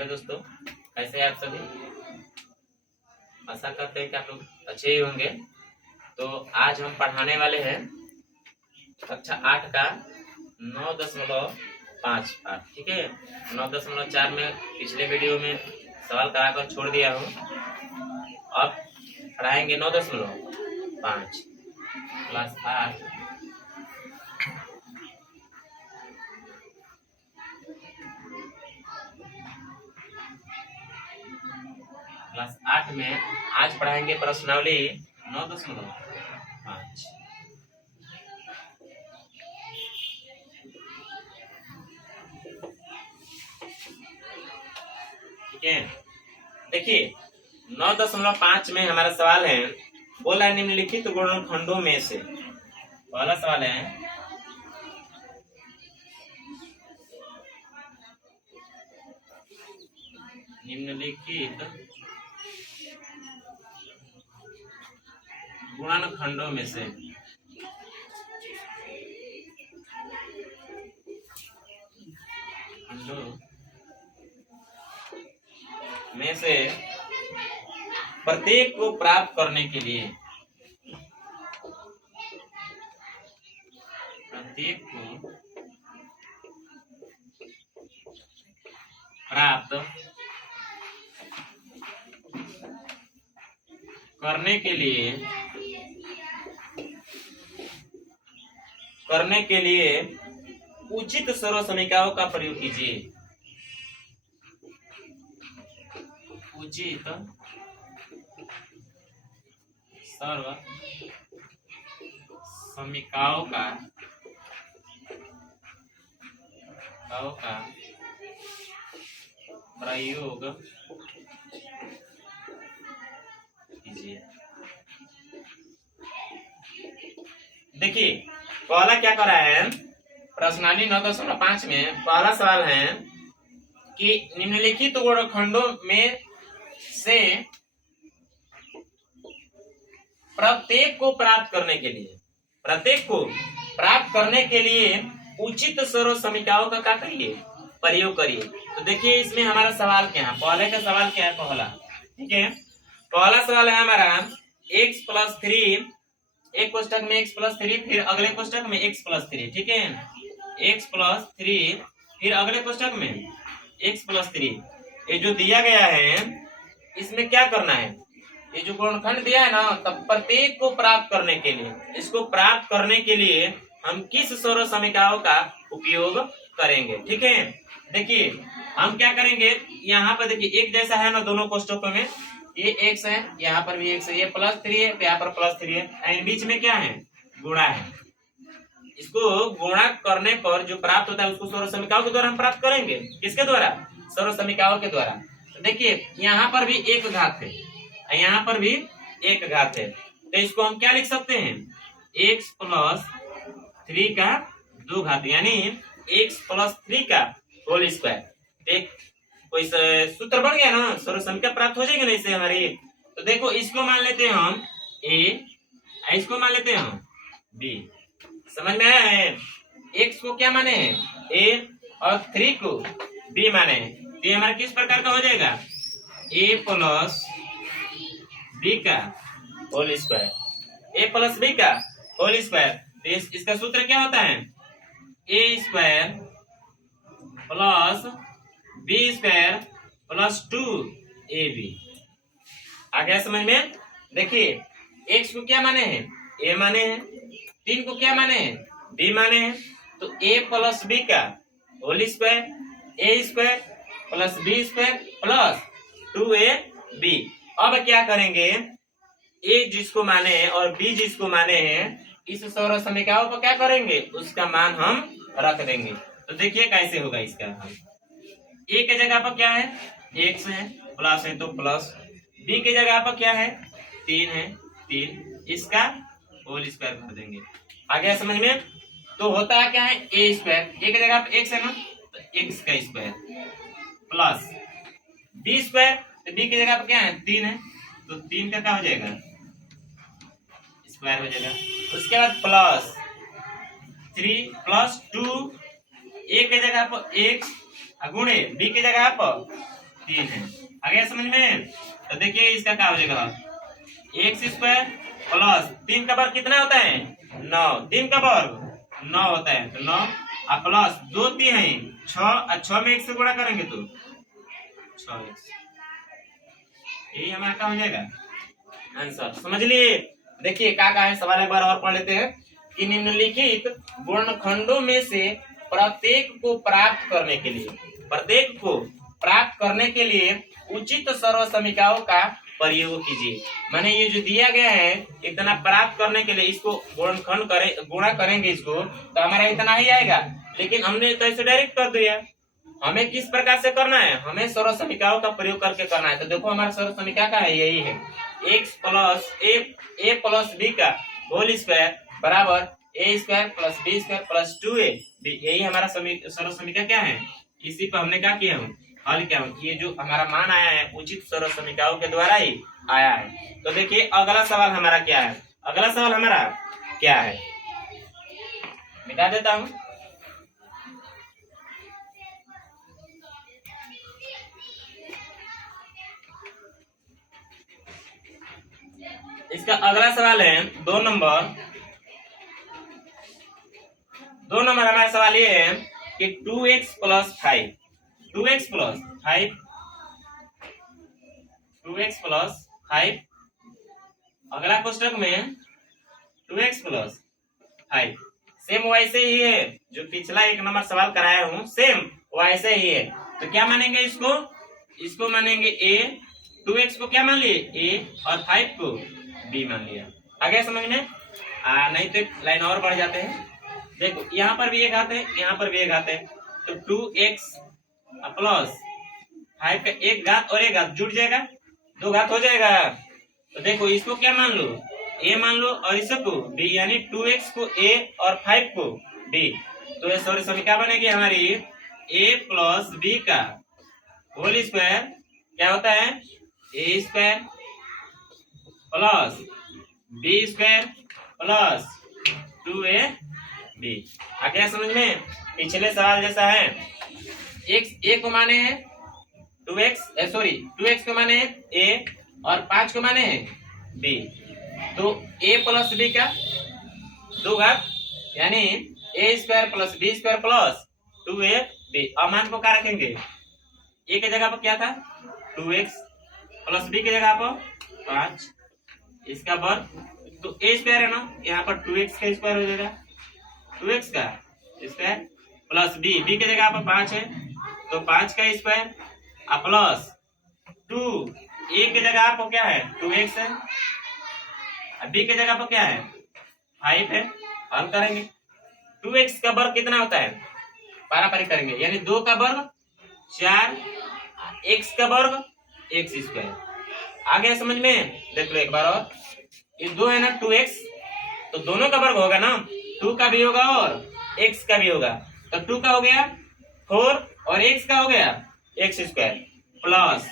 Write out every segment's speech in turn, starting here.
Hello दोस्तों, कैसे हैं आप सभी। आशा करते हैं कि आप लोग अच्छे ही होंगे। तो आज हम पढ़ाने वाले हैं कक्षा 8 का 9.5 पाठ। ठीक है, 9.4 में पिछले वीडियो में सवाल कराकर छोड़ दिया हूँ। अब पढ़ाएंगे 9.5 क्लास 8। क्लास 8 में आज पढ़ाएंगे प्रश्नावली 9.5। ठीक है, देखिए 9.5 में हमारा सवाल है, बोला है निम्नलिखित गुणनखंडों में से। पहला सवाल है, निम्नलिखित गुणनखंडों में से प्रत्येक को प्राप्त करने के लिए प्राप्त करने के लिए उचित सर्वसमीकाओं का प्रयोग कीजिए। उचित सर्वसमीकाओं का प्रयोग कीजिए। देखिए पहला क्या कर रहा है, प्रश्नावली 9.5 में पहला सवाल है कि निम्नलिखित गुणनखंडों में से प्रत्येक को प्राप्त करने के लिए उचित सर्वसमीकाओं का क्या करिए, प्रयोग करिए। तो देखिए इसमें हमारा सवाल क्या है, पहले का सवाल क्या है। पहला ठीक है, पहला सवाल है हमारा x+3, एक कोष्टक में x+3, फिर अगले कोष्टक में x+3। ठीक है, x+3, फिर अगले कोष्टक में x+3। ये जो दिया गया है इसमें क्या करना है, ये जो गुणनखंड दिया है ना, तब प्रत्येक को प्राप्त करने के लिए, इसको प्राप्त करने के लिए हम किस सर्वसमीकाओं का उपयोग करेंगे। ठीक है, देखिए हम क्या करेंगे, यहाँ पर देखिए एक जैसा है ना दोनों कोष्टकों में, ये x है, यहाँ पर भी x है, ये +3 है, यहाँ पर +3 है, एंड बीच में क्या है, गुणा है। इसको गुणा करने पर जो प्राप्त होता है उसको सर्वसमीकाओं के द्वारा हम प्राप्त करेंगे। किसके द्वारा, सर्वसमीकाओं के द्वारा। तो देखिए यहाँ पर भी एक घात है, यहाँ पर भी एक घात है, तो इसको हम क्या लिख सकते हैं, x+3 का 2 घात, यानी x+3 का होल स्क्वायर। देख कोई सूत्र बन गया ना, सर्वसमीका प्राप्त हो जाएगी ना इससे हमारी। तो देखो इसको मान लेते हैं हम a, इसको मान लेते हैं हम b। समझ में आया है, x को क्या माने हैं a और 3 को b माने हैं। तो ये हमारा किस प्रकार का हो जाएगा, a+b का होल स्क्वायर, a+b का होल स्क्वायर। तो इसका सूत्र क्या होता है, a² + b² + 2ab। आ गया समझ में। देखिए x को क्या माने हैं, a माने हैं, 3 को क्या माने हैं, b माने हैं। तो a+b का whole square, a² + b² + 2ab। अब क्या करेंगे, a जिसको माने हैं और b जिसको माने हैं, इस सर्वसमीकाओं को क्या करेंगे, उसका मान हम रख देंगे। तो देखिए कैसे होगा इसका, हम a के जगह पर क्या है, x है, प्लस है तो प्लस, b के जगह पर क्या है, 3 है, 3, इसका होल स्क्वायर कर देंगे। आ गया समझ में। तो होता है क्या है, a², a के जगह पर x है ना, तो x का स्क्वायर प्लस b², तो b की जगह पर क्या है, 3 है, तो 3 का क्या हो जाएगा, स्क्वायर हो जाएगा। उसके बाद +3 + 2, a के जगह पर x गुणे b की जगह पर 3 है। आगे समझ में? तो देखिए इसका क्या हो जाएगा, एक्स स्क्वायर प्लस 3 का वर्ग कितना होता है 9, 3 का वर्ग 9 होता है, तो 9 और प्लस 2 3 है 6 और 6 में 1 से गुणा करेंगे तो 6x, यही हमारा क्या हो जाएगा आंसर। समझ लिए? देखिए क्या कहा है सवाल, एक बार और पढ़ लेते हैं कि निम्नलिखित गुणनखंडों में से प्रत्येक को प्राप्त करने के लिए उचित सर्वसमीकरणों का प्रयोग कीजिए। माने ये जो दिया गया है इतना प्राप्त करने के लिए इसको गुणा करेंगे इसको तो हमारा इतना ही आएगा, लेकिन हमने तो ऐसे डायरेक्ट कर दिया। हमें किस प्रकार से करना है, हमें सर्वसमीकरणों का प्रयोग करके करना है। तो देखो हमारा सर्वसमीकरण का है यही है, x plus a plus b का होल स्क्वायर बराबर a square plus b square plus 2a, यही हमारा सर्वसमीकरण क्या है। इसी पर हमने क्या किया हूँ, हल किया हूँ। ये जो हमारा मान आया है उचित सर्वसमीकरणों के द्वारा ही आया है। तो देखिए अगला सवाल हमारा क्या है, अगला सवाल हमारा क्या है, मिटा देता हूँ। इसका अगला सवाल है 2 नंबर हमारा सवाल ये है कि 2x प्लस 5, 2x प्लस 5 अगला कोष्टक में 2x प्लस 5 सेम वैसे ही है जो पिछला 1 नंबर सवाल कराया हूँ, सेम वैसे ही है। तो क्या मानेंगे इसको मानेंगे a, 2x को क्या मान लिए a और 5 को b मान लिया। आगे समझ में? नहीं तो लाइन और बढ़ जाते हैं। देखो यहाँ पर भी एक घात है, यहाँ पर भी एक घात है, तो 2x प्लस 5 का एक घात और एक घात जुड़ जाएगा, 2 घात हो जाएगा। तो देखो इसको क्या मान लो a मान लो और इसको b, यानी 2x को a और 5 को b। तो ये समीकरण बनेगी हमारी a प्लस b का होल स्क्वायर क्या होता है a square plus b square plus 2ab। आगे समझ में? पिछले सवाल जैसा है, x a को माने है 2x को माने है a और 5 को माने है b, तो a प्लस b का 2 घात यानी a square plus b square plus 2ab। अब मान को क्या रखेंगे, a की जगह पर क्या था 2x प्लस b की जगह पर 5, इसका वर्ग, तो a स्क्वायर है ना, यहाँ पर 2x का स्क्वायर हो जाएगा, 2x का स्क्वायर प्लस b की जगह पर 5 है तो 5 का स्क्वायर प्लस 2 a की जगह पर क्या है 2x है, b की जगह पर क्या है 5 है। हल करेंगे 2x का वर्ग कितना होता है, पारापारी करेंगे यानी 2 का वर्ग 4, x का वर्ग x स्क्वायर। आगे समझ में? देख लो एक बार और, ये 2 है ना 2x, तो दोनों का वर्ग होगा ना, 2 का भी होगा और x का भी होगा, तो 2 का हो गया 4 और x का हो गया x स्क्वायर प्लस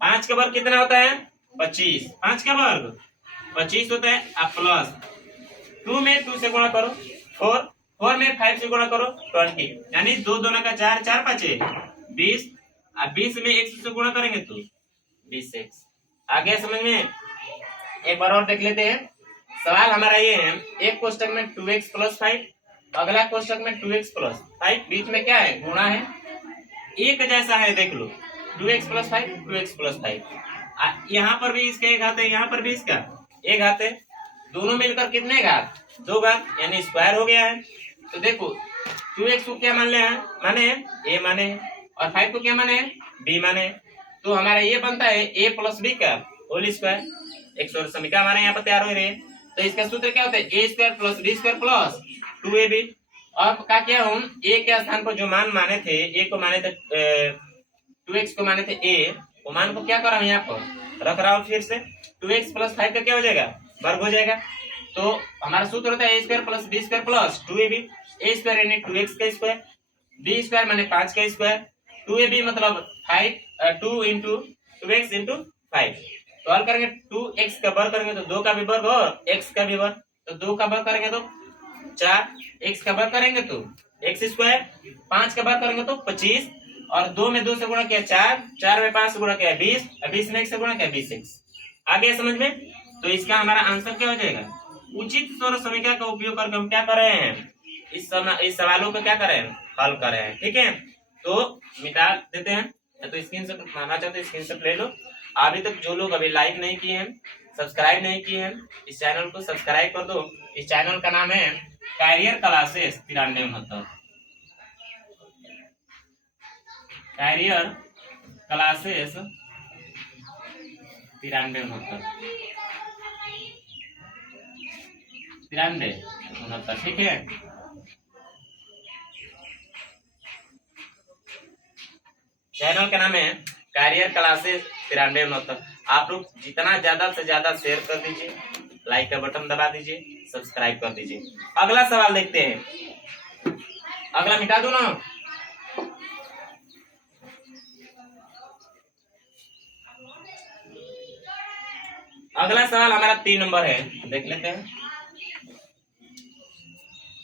5 का वर्ग कितना होता है 25, 5 का वर्ग 25 होता है, अब प्लस 2 में 2 से गुणा करो 4 में 5 से गुणा करो 20, यानी 2 दोनों का 4, 4 5 20, अब 20 में x से गुणा करेंगे तो 20x। आगे समझ में? एक बार और देख लेते हैं। सवाल हमारा ये है, एक कोष्टक में 2x प्लस 5, अगला कोष्टक में 2x प्लस 5, बीच में क्या है गुणा है, एक जैसा है, देख लो 2x प्लस 5, 2x प्लस 5, यहाँ पर भी इसका एक घात है, यहाँ पर भी इसका एक घात है, दोनों मिलकर कितने घात 2 घात यानी स्क्वायर हो गया है। तो देखो 2x को क्या मान लिया है, माने a माने और 5 को क्या माने b माने, तो हमारा ये बनता है a प्लस b का होल स्क्वायर। एक समीकरण हमारे यहाँ पर तैयार हो रही है। तो इसका सूत्र क्या होता है a square plus b square plus 2ab। और क्या किया हूँ, a के स्थान पर जो मान माने थे, a को माने थे 2x को माने थे a, वो मान को क्या कर रहा हूँ यहाँ पर रख रहा हूँ, फिर से 2x प्लस 5 का क्या हो जाएगा वर्ग हो जाएगा। तो हमारा सूत्र होता है a square plus b square plus 2ab। a square यानी 2x का स्क्वायर, b स्क्वायर माने 5 का स्क्वायर, 2ab मतलब 2 इंटू 2x इंटू 5। तो हल करेंगे 2x का वर्ग करेंगे तो 2 का भी वर्ग और x का भी वर्ग, तो 2 का वर्ग करेंगे तो 4, x का वर्ग करेंगे तो x स्क्वायर, 5 का वर्ग करेंगे तो 25 और 2 में 2 से गुणा किया 4, 4 में 5 से गुणा किया 20, और 20 में 1 से गुणा किया 20x। आ गया समझ में? तो इसका हमारा आंसर क्या हो जाएगा? उचित स्वर समीकरण का उपयोग करके हम क्या कर रहे हैं, इस सवालों को क्या कर रहे हैं, हल कर रहे हैं। ठीक है, तो मिटा देते हैं, तो स्क्रीनशॉट मारना चाहते स्क्रीनशॉट ले लो। अभी तक जो लोग अभी लाइक नहीं किए हैं, सब्सक्राइब नहीं किए हैं, इस चैनल को सब्सक्राइब कर दो। इस चैनल का नाम है कैरियर क्लासेस 9369, कैरियर क्लासेस 9369। ठीक है, चैनल का नाम है कैरियर क्लासेस 9369। आप लोग जितना ज्यादा से ज्यादा शेयर कर दीजिए, लाइक का बटन दबा दीजिए, सब्सक्राइब कर दीजिए। अगला सवाल देखते हैं, अगला मिटा दो ना। अगला सवाल हमारा 3 नंबर है, देख लेते हैं।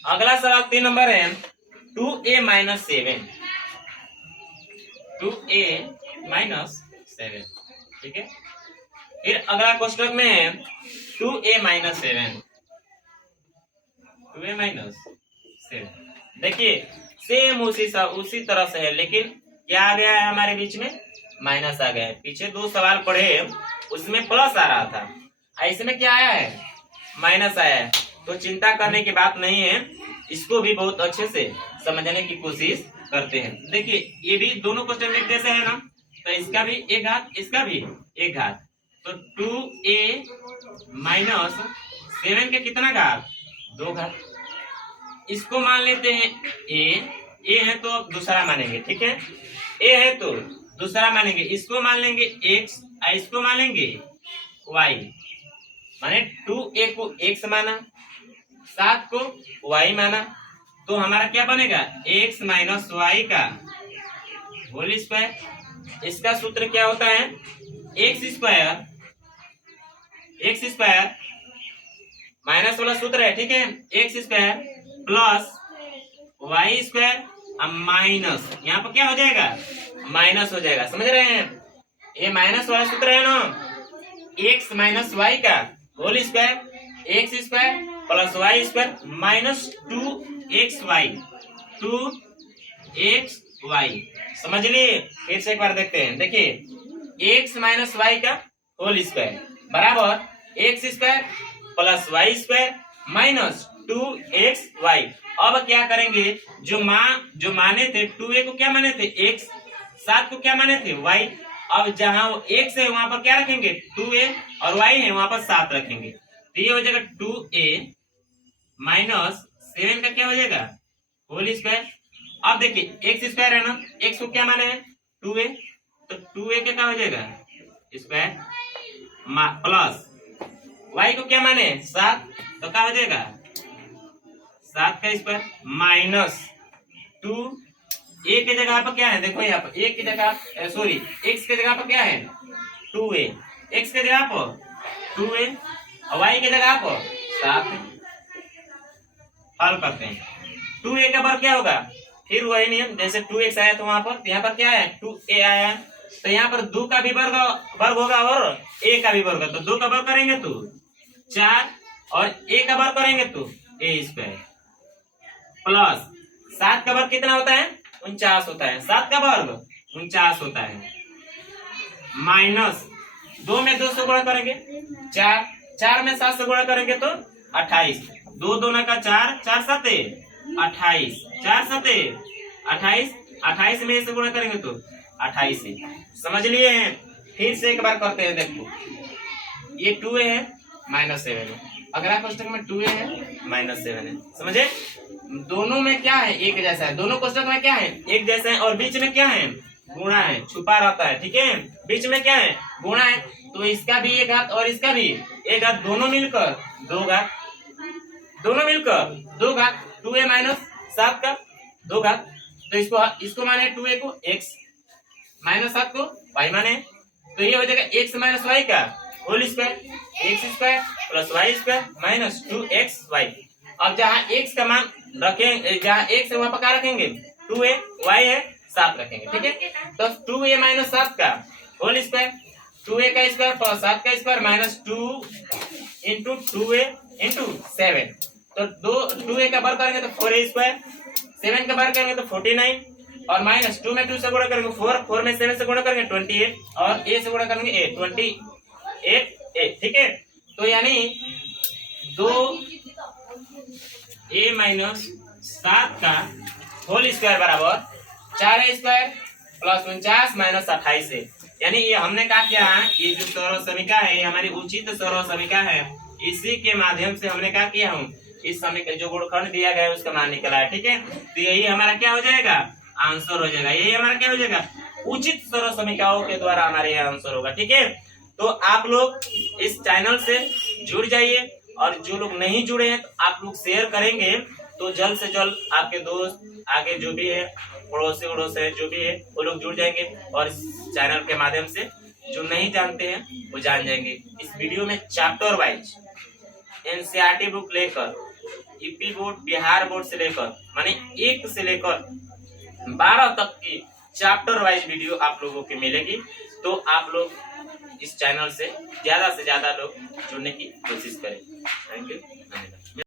अगला सवाल 3 नंबर है 2a - 7, 2a - 7। ठीक है, फिर अगला क्वेश्चन में है 2a - 7, 2a - 7। देखिए सेम उसी तरह से है, लेकिन क्या आ गया है हमारे बीच में, माइनस आ गया है। पीछे 2 सवाल पढ़े उसमें प्लस आ रहा था, इसमें क्या आया है, माइनस आया है। तो चिंता करने की बात नहीं है, इसको भी बहुत अच्छे से समझने की कोशिश करते हैं। देखिए ये भी दोनों क्वेश्चन एक जैसे है ना, तो इसका भी एक घात, इसका भी एक घात, तो 2a - 7 के कितना घात, 2 घात। इसको मान लेते हैं ए है तो दूसरा मानेंगे। ठीक है, ए है तो दूसरा मानेंगे, इसको मान लेंगे x, इसको मान लेंगे y, माने 2a को x माना, 7 को y माना, तो हमारा क्या बनेगा, x - y का होल स्क्वायर। इसका सूत्र क्या होता है, x स्क्वायर माइनस वाला सूत्र है। ठीक है, x square plus y square minus, यहाँ पर क्या हो जाएगा, माइनस हो जाएगा। समझ रहे हैं, ये माइनस वाला सूत्र है ना, x - y का whole square, x square plus y square minus 2xy, 2xy। समझ लिए, फिर से एक बार देखते हैं। देखिए x - y का होल स्क्वायर बराबर x square plus y square minus 2xy। अब क्या करेंगे, जो माने थे 2a को क्या माने थे x, 7 को क्या माने थे y। अब जहां x है वहां पर क्या रखेंगे, 2a, और y है वहां पर 7 रखेंगे। तो ये हो जाएगा 2a - 7 का क्या हो जाएगा, होल स्क्वायर। अब देखिए x स्क्वायर है ना, x को क्या माने हैं 2a, तो 2a का क्या हो जाएगा स्क्वायर प्लस y को क्या माने 7, तो क्या हो जाएगा 7 का स्क्वायर माइनस 2, a की जगह पर क्या है, देखो यहाँ पर a की जगह सॉरी x की जगह पर क्या है 2a, x की जगह पर 2a और y की जगह पर 7 है। हल करते हैं, 2a का वर्ग क्या होगा, फिर वही नियम, जैसे 2x आया तो वहां पर, यहाँ पर क्या है 2a आया, तो यहाँ पर 2 का भी वर्ग होगा और a का भी वर्ग, तो 2 का वर्ग करेंगे तो 4 और a का वर्ग करेंगे तो a स्क्वायर प्लस 7 का वर्ग कितना होता है 49 होता है, 7 का वर्ग 49 होता है माइनस 2 में 2 से गुणा करेंगे 4, 4 में 7 से गुणा करेंगे तो 28, 2 दूना का 4, 4 सते 28, 4 सते 28, 28 में से गुणा करेंगे तो 28 है। समझ लिए हैं, फिर से एक बार करते हैं। देखो ये 2a है -7 है, अगला क्वेश्चन में 2a है -7 है। समझे, दोनों में क्या है एक जैसा है, दोनों क्वेश्चन में क्या है एक जैसा है, और बीच में क्या है गुणा है, छुपा रहता है। ठीक है, बीच में क्या है गुणा है, तो इसका भी एक घात और इसका भी एक घात, दोनों मिलकर 2 घात, दोनों मिलकर 2 घात, 2a - 7 का 2 घात, तो इसको माने 2a को x -7 को y माने, तो ये हो जाएगा x - y का whole square, x square plus y square minus 2xy। अब जहाँ x का मान रखें, जहाँ x है वहां पर क्या रखेंगे 2a, y है 7 रखेंगे, ठीक है। तो 2a माइनस 7 का होल स्क्वायर, 2a का स्क्वायर प्लस 7 का square minus 2 into 2a into 7। तो 2a का वर्ग करेंगे तो 4a स्क्वायर, 7 का वर्ग करेंगे तो 49 और माइनस 2 में 2 से गुणा करेंगे 4 में 7 से गुणा करेंगे 28 और a से गुणा करेंगे 8 28a, ठीक है। तो यानी 2a माइनस 7 का होल स्क्वायर बराबर 4a स्क्वायर प्लस 49 माइनस 28 है। यानी ये हमने क्या किया है, ये जो सौर समीकरण है ये हमारी उचित सौर समीकरण है, इसी के माध्यम से हमने क्या किया हूँ, इस समीकरण जो गुणनखंड दिया गया है उसका मान निकला है, ठीक है। तो यही हमारा क्या हो जाएगा, आंसर हो जाएगा। यही हमारा क्या हो जाएगा, उचित सौर समीकरणों के द्वारा हमारे यह आंसर होगा, ठीक है। तो आप लोग इस चैनल से जुड़ जाइए और जो लोग नहीं जुड़े हैं तो आप लोग शेयर करेंगे तो जल्द से जल्द आपके दोस्त आगे जो भी है पड़ोसी उड़ोसी है जो भी है वो लोग जुड़ जाएंगे और इस चैनल के माध्यम से जो नहीं जानते हैं वो जान जाएंगे। इस वीडियो में चैप्टर वाइज एनसीईआरटी बुक लेकर यूपी बोर्ड बिहार बोर्ड से लेकर माने 1 से लेकर 12 तक की चैप्टर वाइज वीडियो आप लोगों की मिलेगी। तो आप लोग इस चैनल से ज्यादा लोग जुड़ने की कोशिश करें। Thank you.